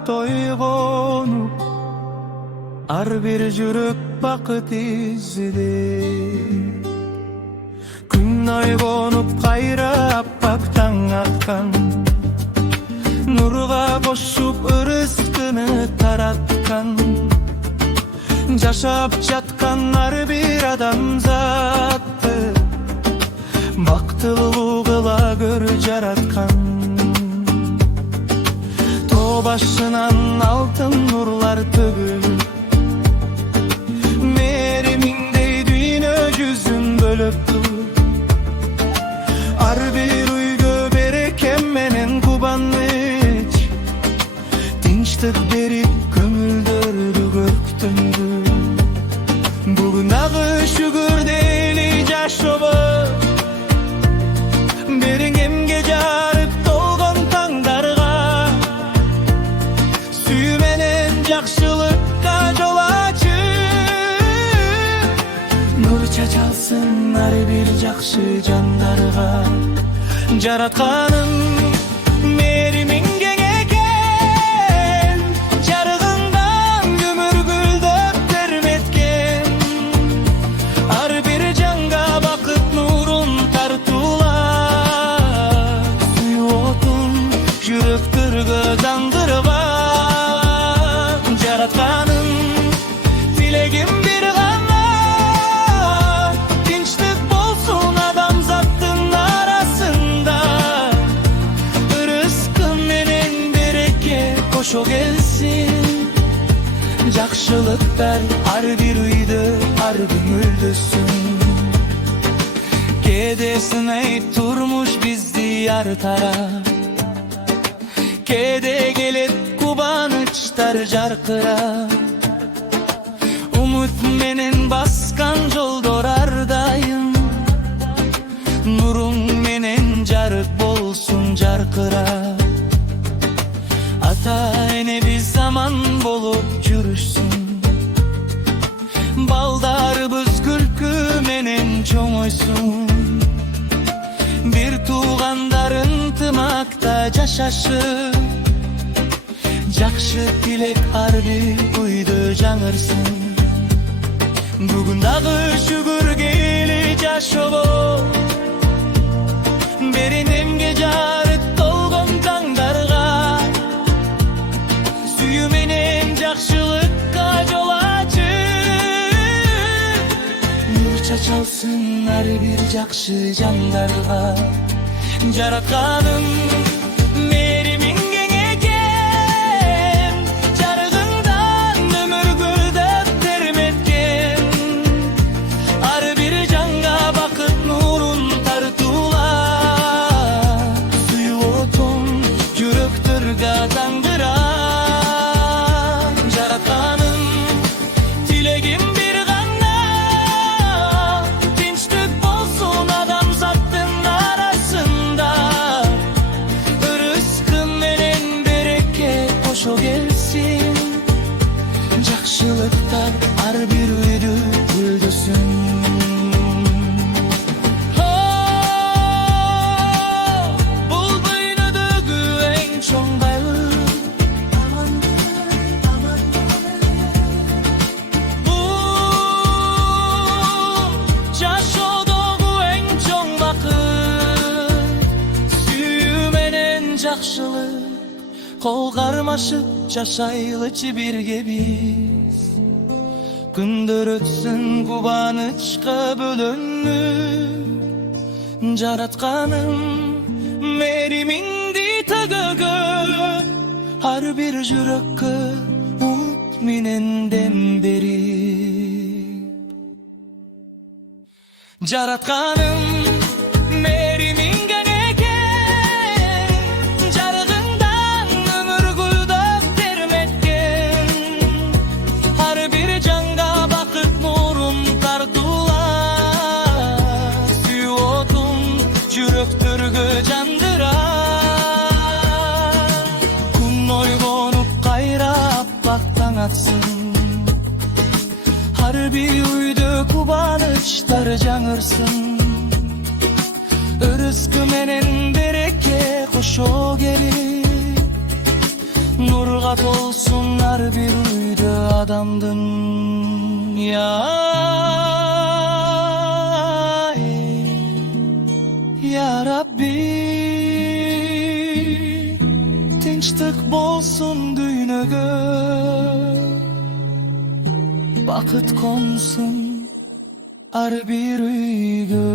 umut oygonup, ar bir jürek bakyt izledi. Gün oygonup kayra appak taң atkan, nurga koşup rızkını taratkan, yaşap jatkan har bir adam zattı, baktılуу kıla gör jaratkan. To başынан altın nurlar tөгүлүп, merimingdey düýnö yüzün bölüp dur. Ar bir uygu berekem menen kubanç, tinçlik berip kömüldürdü köktümdü. Bugün ağı şükür deyli jaşoba, beriň emge jarıp dolgon taңдарga, süýmenen jakşylykka jol açyp, nur çaçalsın har bir jakşı jandarga. Jaratkanym merimin geň eken, jarygyndan ömür gülдөp termetken, har bir janga bakyt nurun tartular, suyu otun jürektirge dаңdyrgan. Jaratkanym tilegim bir gana, tinçlik bolsun adamzattın arasında, rızkın menen bereke koşo gelsin, jakşylyklar har bir uydu har kömüldüsün. Kede sınayıp turmuş bizdi yartara, kede gelip kubanıçlar jarkıra, umut menen baskan joldor ardayım, nurun menen jarık bolsun jarkıra. Ata ene bir zaman bolup jürüşsün, baldarыбыз külkü menen çoňoysun. Bir tuğandarın tımakta jaşaşyp, jakşı tilek har bir uydu jaňyrsın. Bugün dagı şükür geyli jaşobo, beriň emge jarıp dolgon taңдарga, süýmenen jakşylykka jol açyp, nur çaçalsın har bir jakşı jandarga. Jaratkanym merimin geň eken, jarygyndan ömür gülдөp termetken, har bir janga bakyt nurun tartular, suyu otun jürektirge dаңdyrgan. Jaratkanym tilegim bir gana, tinçlik bolsun adamzattın arasında, rızkın menen bereke koşo gelsin, jakşylyklar har bir uydu gülдөsün. Bul boýnudygy eň çoň baýlyk, bu jaşodogy eň çoň bakyt, süýmenen jakşylyk, kol karmaşıp jaşaýlyçy birge biz. Gündür ötsün kubanıçka bölünüp, jaratkanym merimingdi tögөгөн, har bir jürekke umut menen dem berip. Jaratkanym merimin geň eken, jarygyndan ömür gülдөp termetken, har bir janga bakyt nurun tartular, süýü otun jürektirge jandyran. Gün oygonup kayra appak taң atsın, har bir uydu kubanıçlar jaňyrsın, rızkı menen bereke koşo gelip, nurga Bak olsunlar bir uydu adamdın ya. Ya Rabbi, tinchlik bolsun dünyagö, baqit konsun har bir uygö.